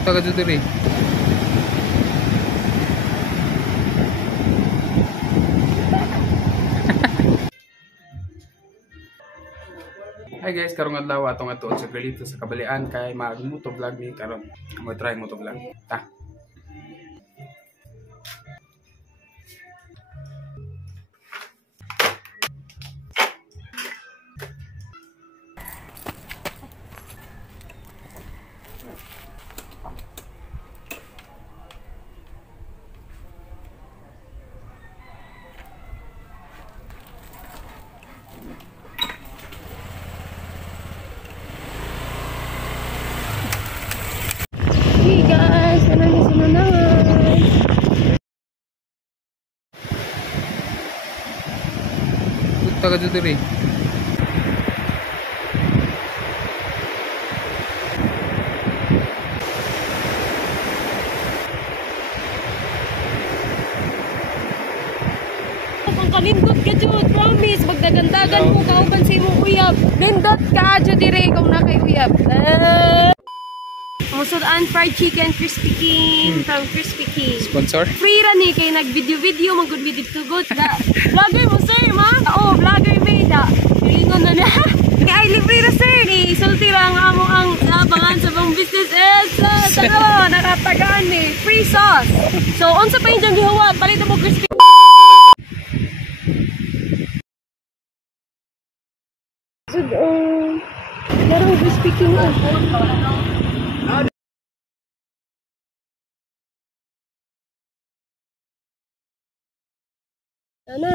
Taga diri. Hi guys, karong adlaw atong atuon sa Galito sa Kabalian kay mag-moto vlog ni karon. Mo try moto vlog. Ta. Hey guys, ano na sumanangan? Taga diri. Kung kalindot ka Jud, promise, magdagandagan mo kauban sa imong uyab. Lindot ka Jud dire kung na kay uyab. Musudaan fried chicken Crispy King from Crispy King. Sponsor? Free ra ni kay nag-video magud video tugot da. Vlogger mo sir, ma? Oo, vlogger me da. Ingon na na. Ay libre ra sir ni. Sulti ra ang amo ang abangan sa bang business sa tanaw nakatagaan ni. Free sauce. So unsa pa inyong gihuwat? Palit mo crispy. Sud darang Crispy King. Tana,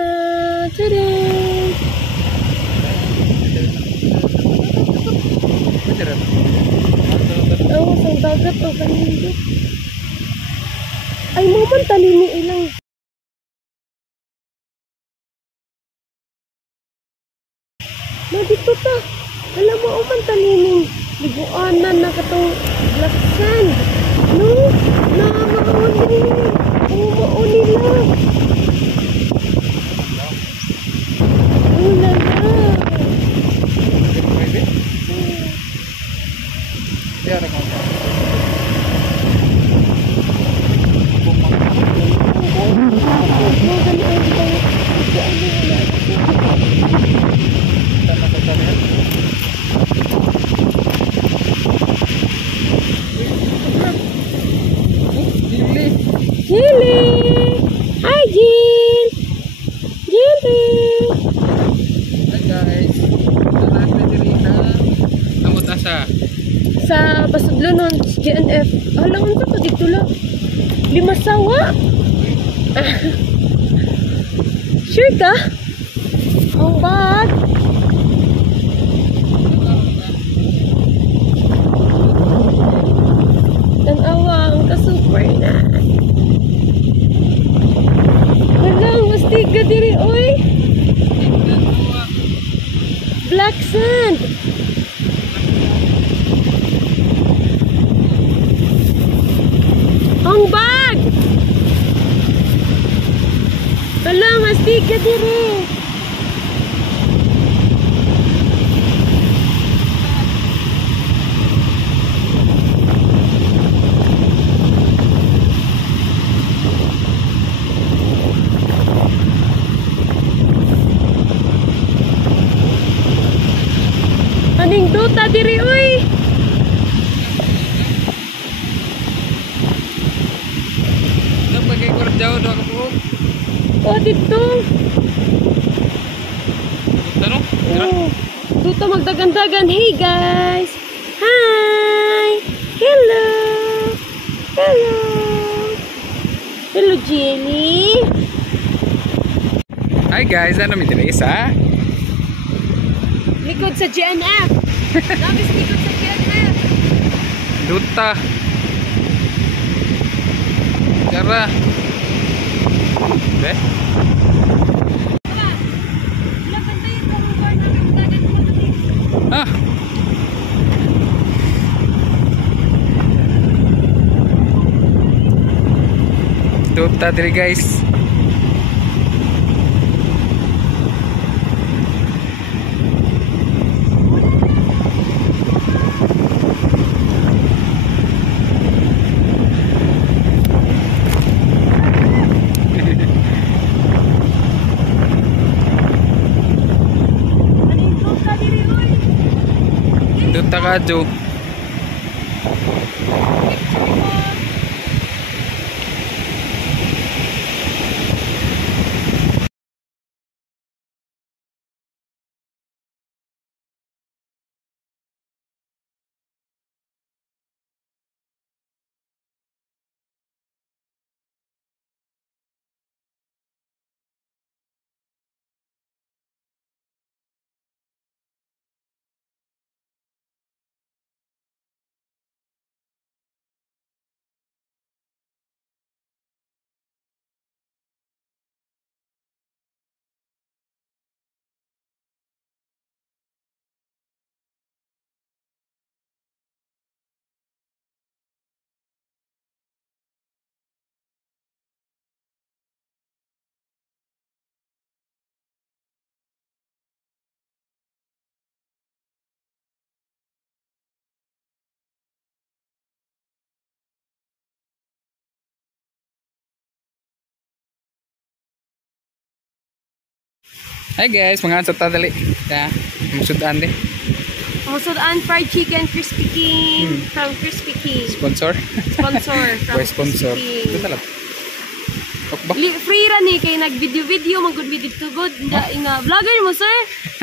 tada! Oh, sang dagat to kanino. Ay mo man talini ilang. No dito ta. Alam mo man talining liguanan na katong black sand. No, na mauni. Oh, mauni lang. Ya, rekam. Jilly! Hi Jill! Jilly! Hi guys. Tanan na diri na. Amo ta Sa Basudlonon, GNF. Alam unta ko dito lang. Limasawa. Sure ka? Ang bad. Tanawa, ang ka-super na. Walang, mastiga diri, oy. Black sand. Ang bag! Wala, mastig ka diri. Aning duta diri, uy! Pakai jauh doang po. Oh, dito. Tanong? Oh, dito magdagandagan. Hey guys! Hi! Hello! Hello! Hello, Jenny! Hi guys, ano mi diri sa? Likod sa GNF! Labis likod sa GNF! Duta. Cara. Deh. Ah. Duta diri guys. Kadyo. Hi guys, mga sa tadali. Ya, musudan deh. Musudan fried chicken Crispy King from Crispy King. Sponsor. Sponsor from Sponsor. Crispy Ito King. talaga. Okba. Free ra ni kay nag-video mo good video to good. Da inga vlogger mo sir.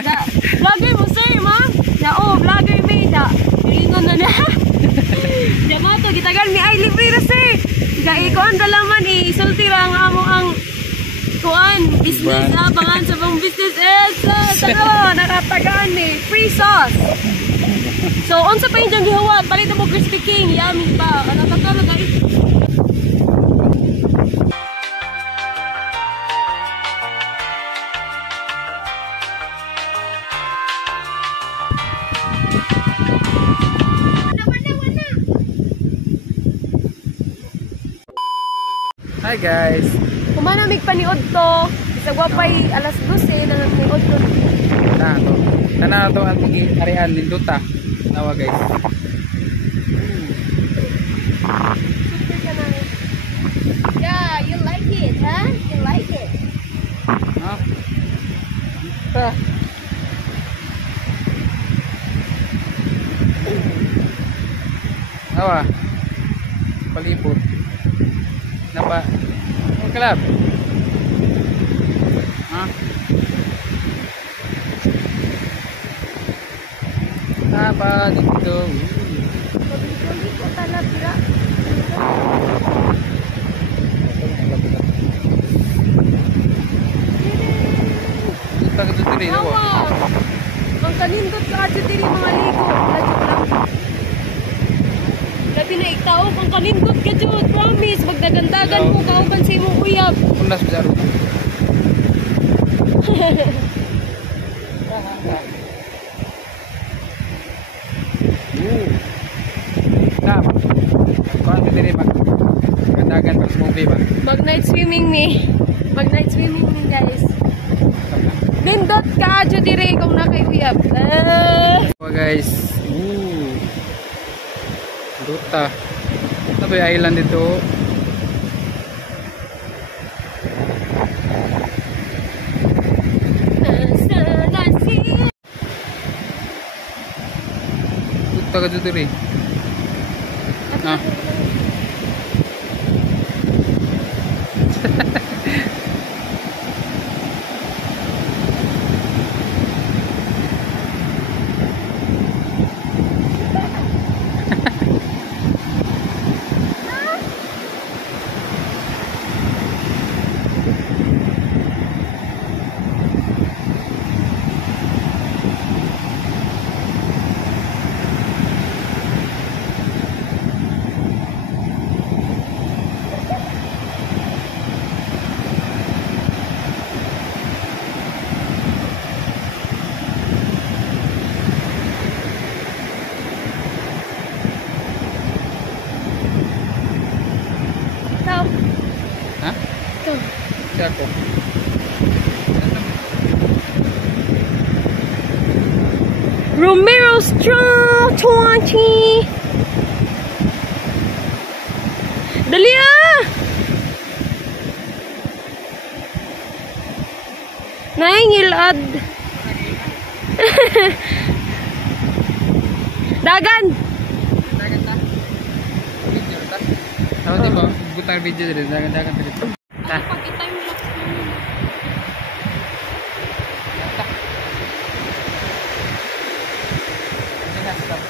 Da vlogger mo sir ma. Da vlogger me da. Ringon na na. Dama to gitagal mi ay libre ra sir. Da ikuan ra laman isulti ra nga amo ang kuan business abangan sa bang business sa nakatagaan ni free sauce. So unsa pa yung gihuwat palit mo Crispy King yummy pa ana ka guys. Hi guys. Kumana mig paniod to. Sa gwapay alas 12 na nagniod to. Nah, to. Kana to ang ari-arian ninduta. Nawa guys. Super ka na. Yeah, you like it, huh? You like it. Ha? Ta. Nawa. Palipot. Napa? Kalab. Ha? Apa dito? Pabili ko talaga. Ito ka dito rin. Nawa. Ang kanindot ka adyo diri mga ligo. Ladyo lang. Labi na iktaog ang kanindot ka jud. Promise magdagandagan ko kauban sa imong uyab. Pundas bizarro. Nah, kuan diri mag kandagan pag movie ba. Mag night swimming ni. Mag night swimming ni guys. Nindot ka adyo diri kung nakayuyab. Oh guys. Duta. Ano ba yung island dito? Duta ka dito rin. Ah. Ha? Ito. Siya ko. Romero Strong 20. Dali ah! Naingilad. Dagan! Dagan ta. Video ta. Tahu di ba? Butar video dito, dagan dito. Ta. Pag i-time lapse mo. Ta. Ini stop.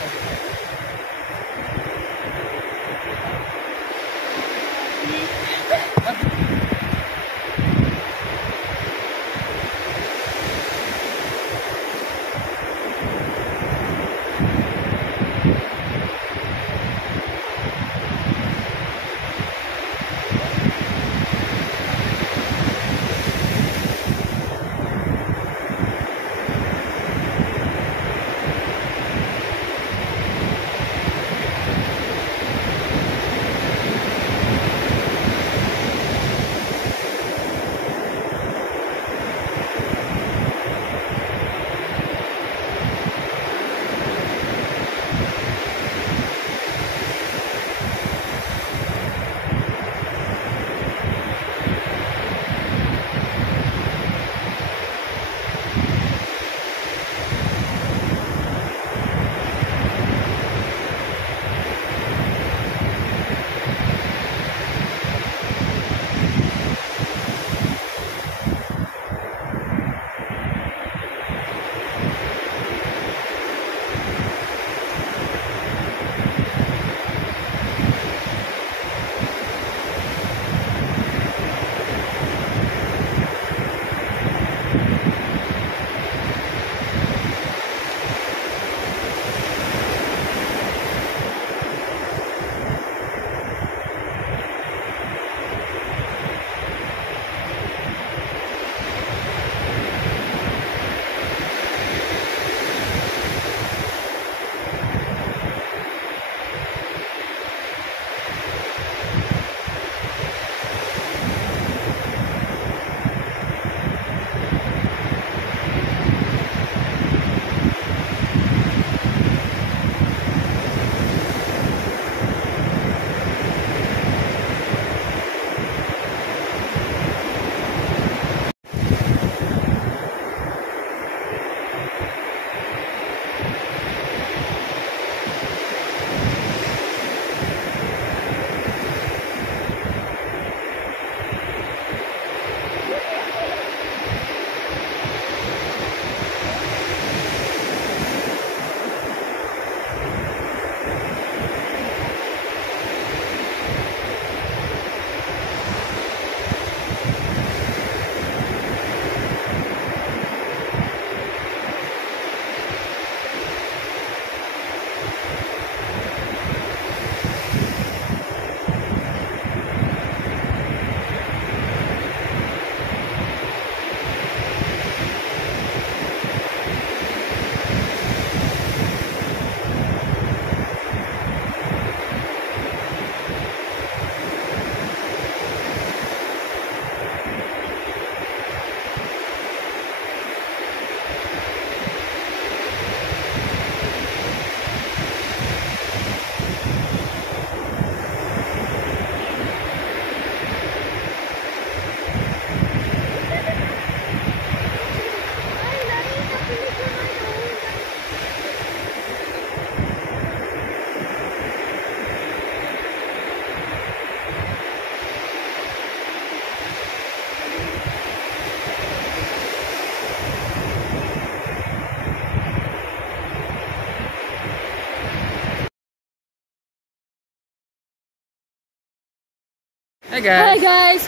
Hi Hi guys! guys!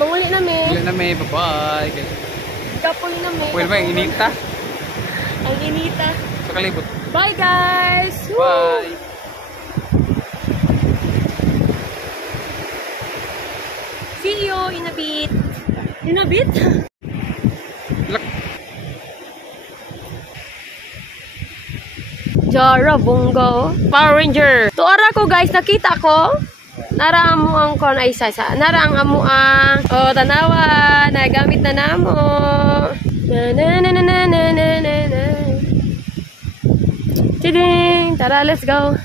Manguli namin. Ulit na may bye-bye. Kapuli namin. Pwede ba yung inita? Ang inita. Sa kalibot. Bye guys! Woo! Bye! See you in a bit. In a bit? Look. Jara Bongo. Power Ranger. Tuara ko guys, nakita ko. Nara mo ang kon ay sasa. Nara ang amo ang tanawa na gamit na namo. Na na na na na na na na. Tiding. Tara, let's go.